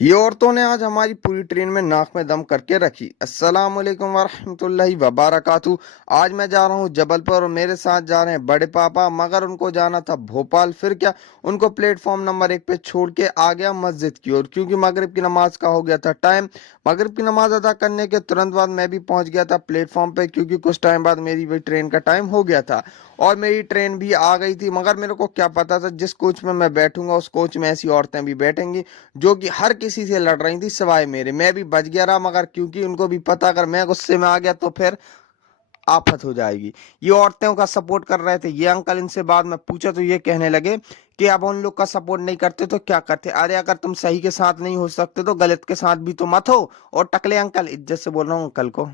ये औरतों ने आज हमारी पूरी ट्रेन में नाक में दम करके रखी। अस्सलाम वालेकुम वरहमतुल्लाहि वबारकातु। आज मैं जा रहा हूँ जबलपुर और मेरे साथ जा रहे हैं बड़े पापा, मगर उनको जाना था भोपाल। फिर क्या, उनको प्लेटफॉर्म नंबर 1 पे छोड़ के आ गया मस्जिद की ओर, क्योंकि मगरिब की नमाज का हो गया था टाइम। मगरिब की नमाज अदा करने के तुरंत बाद मैं भी पहुंच गया था प्लेटफॉर्म पे, क्योंकि कुछ टाइम बाद मेरी भी ट्रेन का टाइम हो गया था और मेरी ट्रेन भी आ गई थी। मगर मेरे को क्या पता था जिस कोच में मैं बैठूंगा उस कोच में ऐसी औरतें भी बैठेंगी जो कि हर किसी से लड़ रही थी सिवाय मेरे। मैं भी बच गया रहा, मगर क्योंकि उनको भी पता अगर मैं गुस्से में आ गया तो फिर आफत हो जाएगी। ये औरतों का सपोर्ट कर रहे थे। ये अंकल, इनसे बाद में पूछा तो ये कहने लगे कि अब उन लोग का सपोर्ट नहीं करते तो क्या करते। अरे अगर तुम सही के साथ नहीं हो सकते तो गलत के साथ भी तो मत हो। और टकले अंकल, इज्जत से बोल रहा हूँ अंकल को।